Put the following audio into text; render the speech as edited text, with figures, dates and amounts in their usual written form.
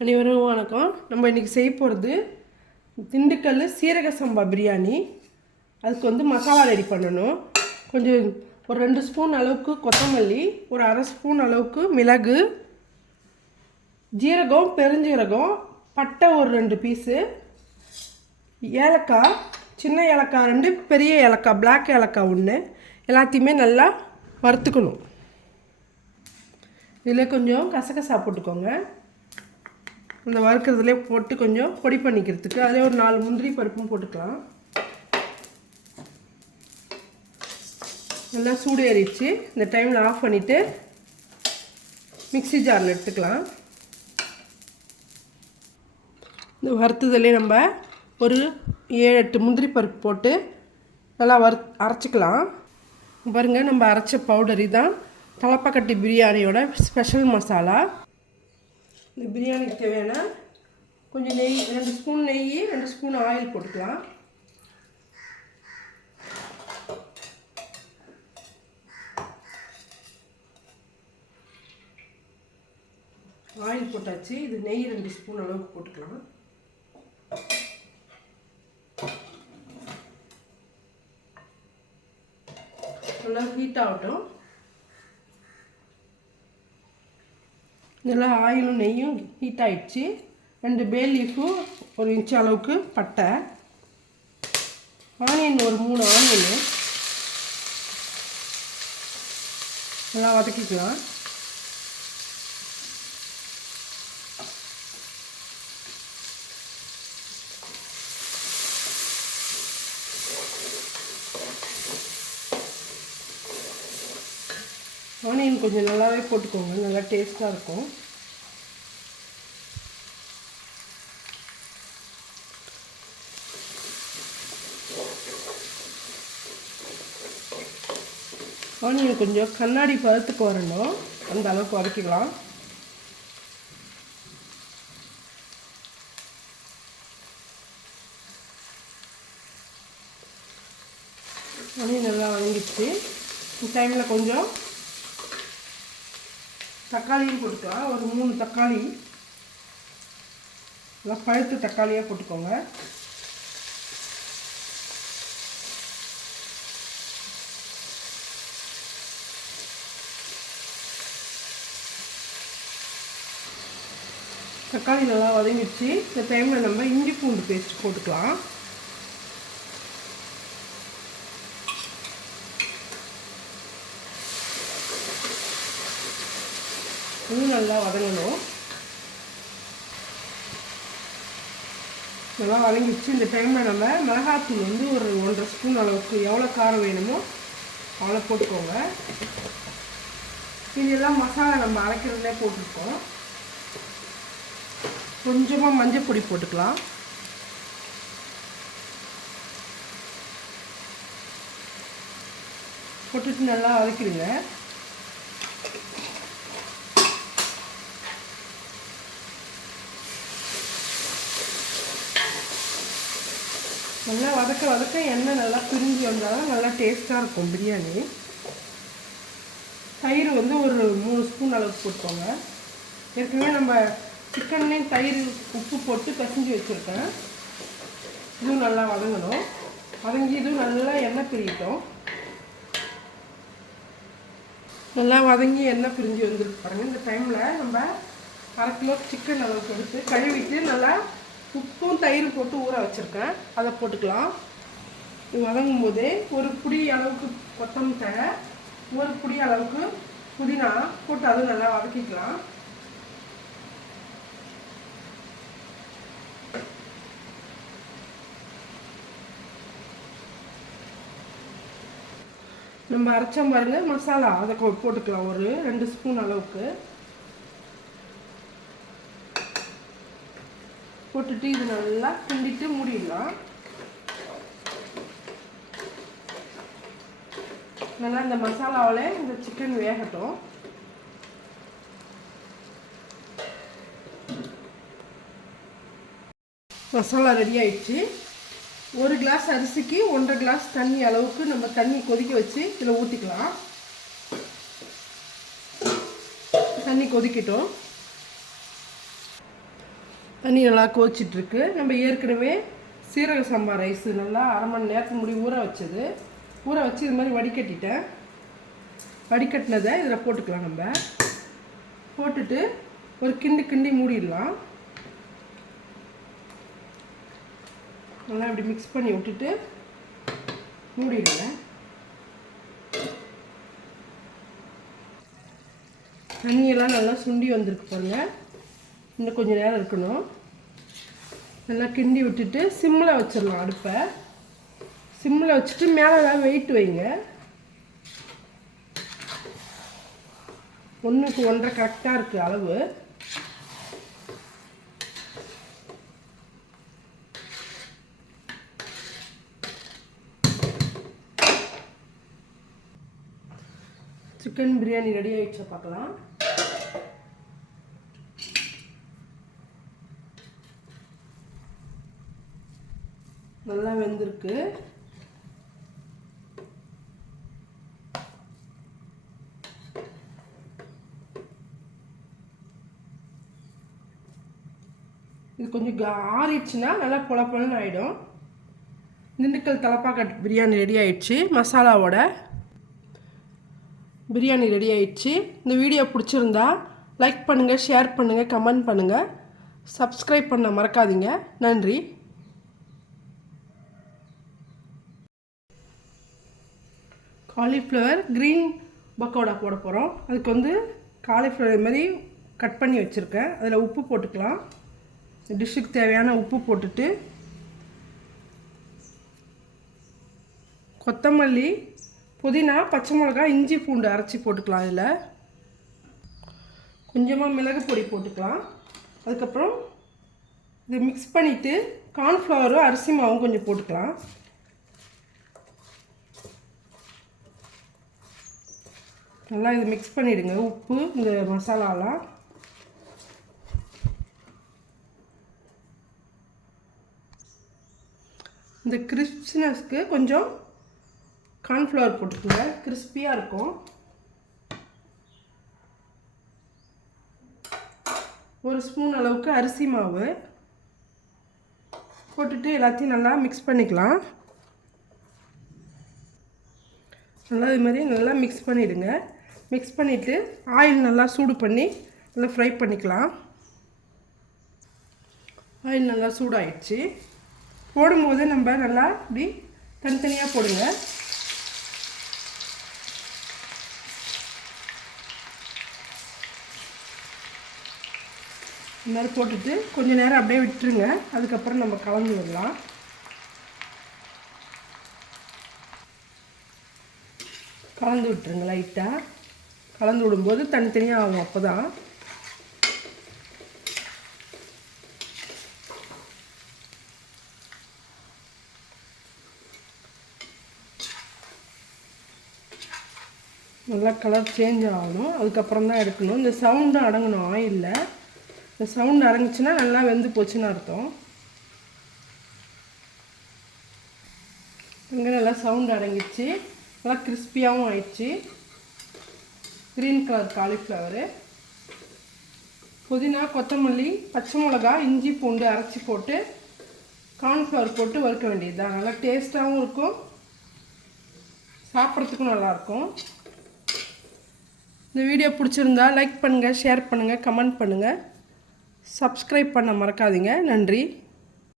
அனைவரும் வணக்கம். நம்ம இன்றைக்கி செய்ய போகிறது திண்டுக்கல் சீரக சம்பா பிரியாணி. அதுக்கு மசாலா ரெடி பண்ணணும். கொஞ்சம் ஒரு 2 ஸ்பூன் அளவுக்கு கொத்தமல்லி, ஒரு அரை ஸ்பூன் அளவுக்கு மிளகு, ஜீரகம், பெருஞ்சீரகம், பட்டை ஒரு 2 பீஸு, ஏலக்காய், சின்ன ஏலக்காய் 2, பெரிய ஏலக்காய் பிளாக் ஏலக்காய் 1, எல்லாத்தையுமே நல்லா வறுத்துக்கணும். இதில் கொஞ்சம் கசகசா போட்டுக்கோங்க. இந்த வறுக்கிறதுலே போட்டு கொஞ்சம் பொடி பண்ணிக்கிறதுக்கு அதிலே ஒரு 4 முந்திரி பருப்பும் போட்டுக்கலாம். நல்லா சூடு ஏறிடுச்சு. இந்த டைமில் ஆஃப் பண்ணிவிட்டு மிக்ஸி ஜாரில் எடுத்துக்கலாம். இந்த வறுத்ததுலேயே நம்ம ஒரு 7-8 முந்திரி பருப்பு போட்டு நல்லா அரைச்சிக்கலாம். பாருங்கள், நம்ம அரைச்ச பவுடரி தான் தலப்பாக்கட்டி பிரியாணியோட ஸ்பெஷல் மசாலா. இந்த பிரியாணிக்கு தேவையான கொஞ்சம் நெய், 2 ஸ்பூன் நெய், 2 ஸ்பூன் ஆயில் போட்டுக்கலாம். ஆயில் போட்டாச்சு. இது நெய் 2 ஸ்பூன் அளவுக்கு போட்டுக்கலாம். நல்லா ஹீட் ஆகட்டும். நல்லா ஆயிலும் நெய்யும் ஹீட் ஆகிடுச்சு. 2 பே லீஃபும் 1 இன்ச் அளவுக்கு பட்டை, ஆனியன் ஒரு 3 ஆனியனு நல்லா வதக்கிக்கலாம். ஆனியன் கொஞ்சம் நல்லாவே போட்டுக்கோங்க, நல்லா டேஸ்ட்டாக இருக்கும். ஆனியன் கொஞ்சம் கண்ணாடி பதத்துக்கு வரணும், அந்த அளவுக்கு வதக்கிக்கலாம். ஆனியன் நல்லா வதங்கிடுச்சு. இந்த டைமில் கொஞ்சம் தக்காளியும் போட்டுக்கலாம். ஒரு 3 தக்காளி, நல்லா பழுத்த தக்காளியாக போட்டுக்கோங்க. தக்காளி நல்லா வதங்கிடுச்சு. இந்த டைமில் நம்ம இஞ்சி பூண்டு பேஸ்ட் போட்டுக்கலாம். இன்னும் நல்லா வதங்கணும். நல்லா வதங்கிடுச்சு. இந்த டைமில் நம்ம மிளகாத்தூள் ஒரு 1.5 ஸ்பூன் அளவுக்கு, எவ்வளோ காரம் வேணுமோ அவ்வளோ போட்டுக்கோங்க. இதெல்லாம் மசாலா நம்ம அரைக்கிறதுலே போட்டிருக்கோம். கொஞ்சமாக மஞ்சள் பொடி போட்டுக்கலாம். போட்டுட்டு நல்லா வதக்கிடுங்க. நல்லா வதக்க எண்ணெய் நல்லா பிரிஞ்சு வந்தால் தான் நல்லா டேஸ்ட்டாக இருக்கும் பிரியாணி. தயிர் ஒரு 3 ஸ்பூன் அளவுக்கு போட்டுக்கோங்க. ஏற்கனவே நம்ம சிக்கன்லேயும் தயிர் உப்பு போட்டு பிசைஞ்சு வச்சுருக்கேன். இதுவும் நல்லா வதங்கணும். வதங்கி இதுவும் நல்லா எண்ணெய் பிரியட்டும். நல்லா வதங்கி எண்ணெய் பிரிஞ்சு வந்துருக்கு பாருங்கள். இந்த டைமில் நம்ம 1/2 கிலோ சிக்கன் அளவுக்கு எடுத்து கழுவிட்டு நல்லா உப்பும் தயிர் போட்டு ஊற வச்சுருக்கேன், அதை போட்டுக்கலாம். இது வதங்கும் போதே ஒரு புடி அளவுக்கு கொத்தமல்லி தழை, ஒரு புடி அளவுக்கு புதினா போட்டு அதுவும் நல்லா வதக்கிக்கலாம். நம்ம அரைச்சோம் பாருங்க மசாலா, அதை போட்டுக்கலாம். ஒரு 2 ஸ்பூன் அளவுக்கு போட்டுட்டு இது நல்லா கிண்டிட்டு மூடிடலாம். நல்லா இந்த மசாலாவில் இந்த சிக்கன் வேகட்டும். மசாலா ரெடி ஆயிடுச்சு. 1 கிளாஸ் அரிசிக்கு 1.5 கிளாஸ் தண்ணி அளவுக்கு நம்ம தண்ணி கொதிக்க வச்சு இதில் ஊற்றிக்கலாம். தண்ணி கொதிக்கட்டும். தண்ணி நல்லா கொதிச்சிட்ருக்கு. நம்ம ஏற்கனவே சீரக சம்பா ரைஸ் நல்லா அரை மணி நேரத்துக்கு முடி ஊற வச்சது. ஊற வச்சு இது மாதிரி வடிகட்டிட்டேன். வடிகட்டினதை இதில் போட்டுக்கலாம். நம்ம போட்டுட்டு ஒரு கிண்டி மூடிடலாம். நல்லா இப்படி மிக்ஸ் பண்ணி விட்டுட்டு மூடிடுங்க. தண்ணியெல்லாம் நல்லா சுண்டி வந்திருக்கு பாருங்க. இன்னும் கொஞ்சம் நேரம் இருக்கணும். நல்லா கிண்டி விட்டுட்டு சிம்மில் வச்சிடலாம். அடுப்பை சிம்மில் வச்சுட்டு மேலே வெயிட் வைங்க. 1க்கு 1.5 கரெக்டாக இருக்குது அளவு. சிக்கன் பிரியாணி ரெடி ஆகிடுச்சா பார்க்கலாம். நல்லா வெந்திருக்கு. இது கொஞ்சம் ஆறிடுச்சுன்னா நல்லா பொலன்னு ஆகிடும். திண்டுக்கல் தலப்பாக்கட்டு பிரியாணி ரெடி ஆயிடுச்சு. மசாலாவோட பிரியாணி ரெடி ஆயிடுச்சு. இந்த வீடியோ பிடிச்சிருந்தா லைக் பண்ணுங்கள், ஷேர் பண்ணுங்கள், கமெண்ட் பண்ணுங்கள், சப்ஸ்கிரைப் பண்ண மறக்காதீங்க. நன்றி. காலிஃப்ளவர் க்ரீன் பக்கோடா போட போகிறோம். அதுக்கு காலிஃப்ளவர் மாதிரி கட் பண்ணி வச்சுருக்கேன். அதில் உப்பு போட்டுக்கலாம். டிஷ்ஷுக்கு தேவையான உப்பு போட்டுட்டு கொத்தமல்லி, புதினா, பச்சை மிளகாய், இஞ்சி பூண்டு அரைச்சி போட்டுக்கலாம். இதில் கொஞ்சமாக மிளகு பொடி போட்டுக்கலாம். அதுக்கப்புறம் இதை மிக்ஸ் பண்ணிவிட்டு கார்ன்ஃப்ளவரும் அரிசி மாவும் கொஞ்சம் போட்டுக்கலாம். நல்லா இது மிக்ஸ் பண்ணிவிடுங்க. உப்பு, இந்த மசாலாலாம் இந்த கிறிஸ்பினஸ்க்கு கொஞ்சம் கார்ன்ஃப்ளவர் போட்டுக்கோங்க. கிறிஸ்பியாக இருக்கும். ஒரு ஸ்பூன் அளவுக்கு அரிசி மாவு போட்டுட்டு எல்லாத்தையும் நல்லா மிக்ஸ் பண்ணிக்கலாம். நல்லா இது மாதிரி நல்லா மிக்ஸ் பண்ணிவிடுங்க. மிக்ஸ் பண்ணிவிட்டு ஆயில் நல்லா சூடு பண்ணி நல்லா ஃப்ரை பண்ணிக்கலாம். ஆயில் நல்லா சூடாயிடுச்சு. போடும்போது நம்ம நல்லா இப்படி தனித்தனியாக போடுங்க. இந்த மாதிரி போட்டுட்டு கொஞ்சம் நேரம் அப்படியே விட்டுருங்க. அதுக்கப்புறம் நம்ம கலந்து விடலாம். கலந்து விட்டுருங்க. லைட்டாக கலந்து விடும்போது தனித்தனியாக ஆகும். அப்போ தான் நல்லா கலர் சேஞ்ச் ஆகணும். அதுக்கப்புறம் தான் எடுக்கணும். இந்த சவுண்டு அடங்கணும் ஆயிலில். இந்த சவுண்டு அடங்குச்சுன்னா நல்லா வெந்து போச்சுன்னு அர்த்தம். இங்கே நல்லா சவுண்டு அடங்கிடுச்சு. நல்லா கிறிஸ்பியாகவும் ஆயிடுச்சு. க்ரீன் கலர் காலிஃப்ளவரு, புதினா, கொத்தமல்லி, பச்சை மிளகாய், இஞ்சி பூண்டு அரைச்சி போட்டு கார்ன்ஃப்ளவர் போட்டு வறுக்க வேண்டியது தான். நல்லா டேஸ்ட்டாகவும் இருக்கும், சாப்பிட்றதுக்கும் நல்லாயிருக்கும். இந்த வீடியோ பிடிச்சிருந்தா லைக் பண்ணுங்கள், ஷேர் பண்ணுங்கள், கமெண்ட் பண்ணுங்கள், சப்ஸ்கிரைப் பண்ண மறக்காதீங்க. நன்றி.